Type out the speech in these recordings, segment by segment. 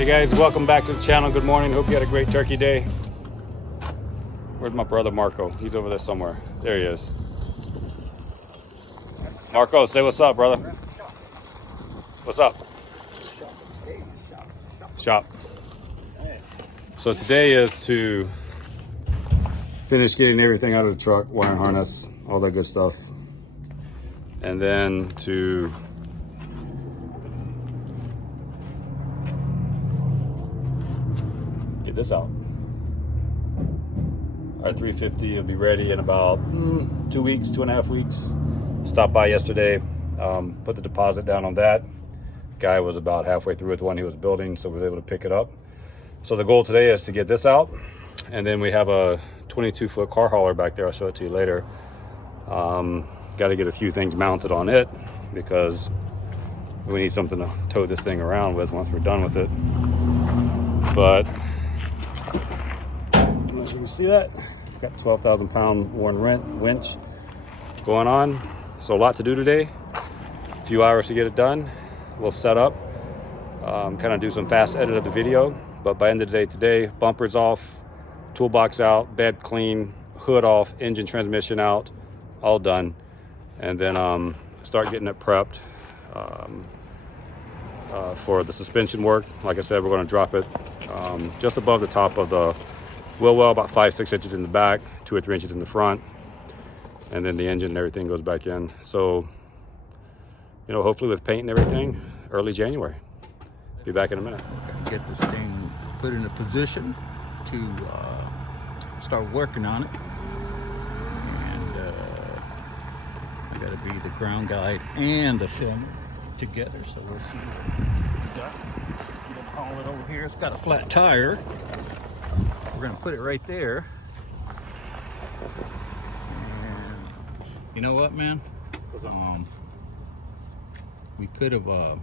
Hey guys, welcome back to the channel. Good morning. Hope you had a great turkey day. Where's my brother Marco? He's over there somewhere. There he is. Marco, say what's up, brother. What's up? Shop. So today is to finish getting everything out of the truck, wiring harness, all that good stuff. And then to get this out. Our 350 will be ready in about 2 weeks, 2.5 weeks. Stopped by yesterday, put the deposit down on that. Guy was about halfway through with one he was building, so we were able to pick it up. So the goal today is to get this out, and then we have a 22-foot car hauler back there. I'll show it to you later. Got to get a few things mounted on it because we need something to tow this thing around with once we're done with it. But unless you can see that, got 12,000 pound Warren winch going on. So a lot to do today, a few hours to get it done. We'll set up, kind of do some fast edit of the video, but by end of the day today, bumpers off, toolbox out, bed clean, hood off, engine transmission out, all done. And then start getting it prepped for the suspension work. Like I said, we're going to drop it just above the top of the wheel well, about 5-6 inches in the back, 2 or 3 inches in the front, and then the engine and everything goes back in. So, you know, hopefully with paint and everything, early January. Be back in a minute. Get this thing put in a position to start working on it. And I got to be the ground guide and the filmer together. So we'll see what we got. I'm gonna haul it over here. It's got a flat tire. We're gonna put it right there. And you know what, man? We could have. We'll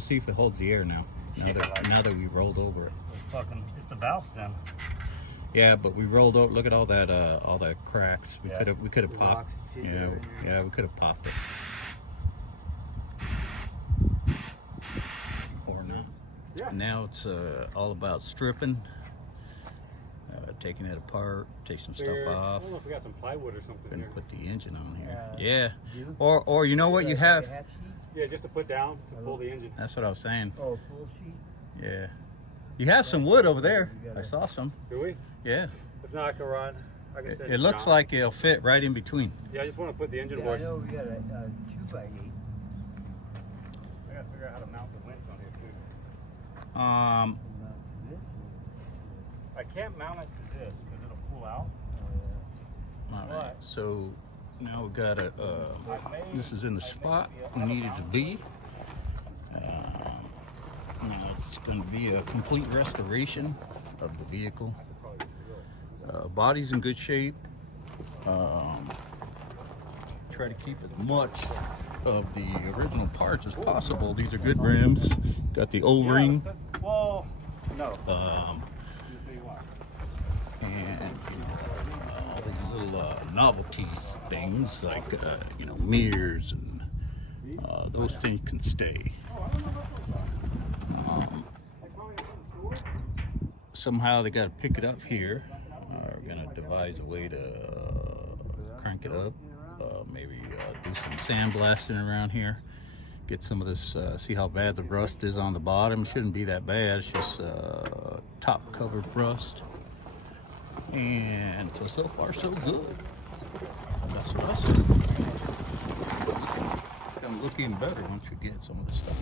see if it holds the air now. Now that we rolled over it. It's the valve stem. Yeah, but we rolled over. Look at all that cracks. We could have popped. Yeah, we could have popped it. Or not. Yeah. Now it's all about stripping, taking it apart, take some stuff off. I don't know if we got some plywood or something Gonna here. put the engine on here. Yeah. Or you know what you have? Yeah, just to put down to pull the engine. That's what I was saying. Oh, full sheet? Yeah. You have some wood over there. I saw some. Do we? Yeah. If not, I can run. I can send It looks John. like it'll fit right in between. Yeah, I just want to put the engine Yeah, I voice. know we got a 2x8. I got to figure out how to mount the winch on here too. I can't mount it to this because it'll pull out. All right. So now we got a. This is in the spot we need it to be. Now it's going to be a complete restoration of the vehicle. Body's in good shape. Try to keep as much of the original parts as possible. These are good rims. Got the O-ring. Well, no. And all these little novelties things like mirrors and those things can stay. Somehow they got to pick it up here. We're gonna devise a way to crank it up. Maybe do some sandblasting around here. Get some of this. See how bad the rust is on the bottom. Shouldn't be that bad. It's just top covered rust. And so far so good. That's what I said. It's gonna look even better once you get some of the stuff.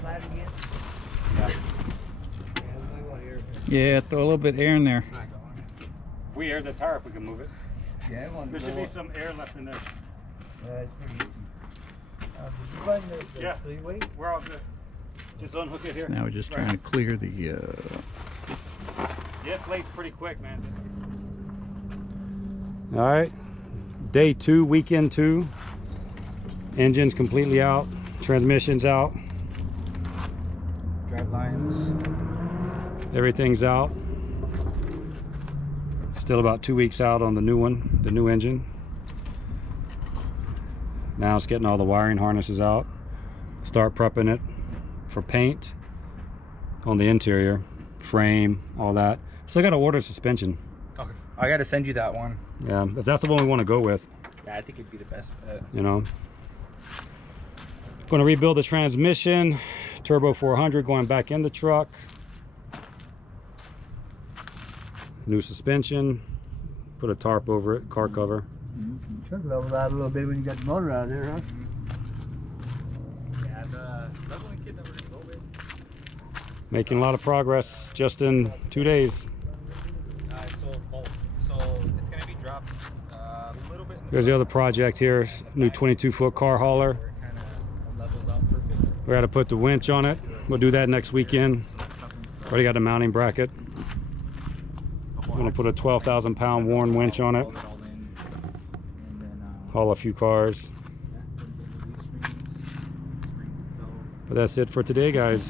flat again? Yeah. Yeah, we might want air. Yeah, throw a little bit of air in there. If we air the tire up, we can move it. Yeah, I want There to should go be up. some air left in there. Yeah, it's pretty easy. Did you run the Yeah. three-way? We're all good. Just unhook it here. Now we're just Right. trying to clear the. Yeah, it plays pretty quick, man. All right, day 2, weekend 2. Engine's completely out, transmission's out, Drive lines. everything's out. Still about 2 weeks out on the new one, the new engine. Now it's getting all the wiring harnesses out. Start prepping it for paint on the interior, frame, all that. Still got to order suspension. Okay. I gotta send you that one. Yeah, if that's the one we want to go with, Yeah, I think it'd be the best bet. you know. Going to rebuild the transmission, turbo 400 going back in the truck. New suspension, put a tarp over it, car cover. Should level out a little bit when you got the motor out there, huh? Yeah, the leveling kit that we're gonna go with. Making a lot of progress just in 2 days. So both. So it's gonna be dropped a little bit. Here's the other project here, new 22-foot car hauler. Where it kind of levels out perfect. We got to put the winch on it. We'll do that next weekend. Already got the mounting bracket. I'm gonna put a 12,000 pound Warren winch on it. Weld it all in, and then Haul a few cars. yeah, put the screens itself. But that's it for today, guys.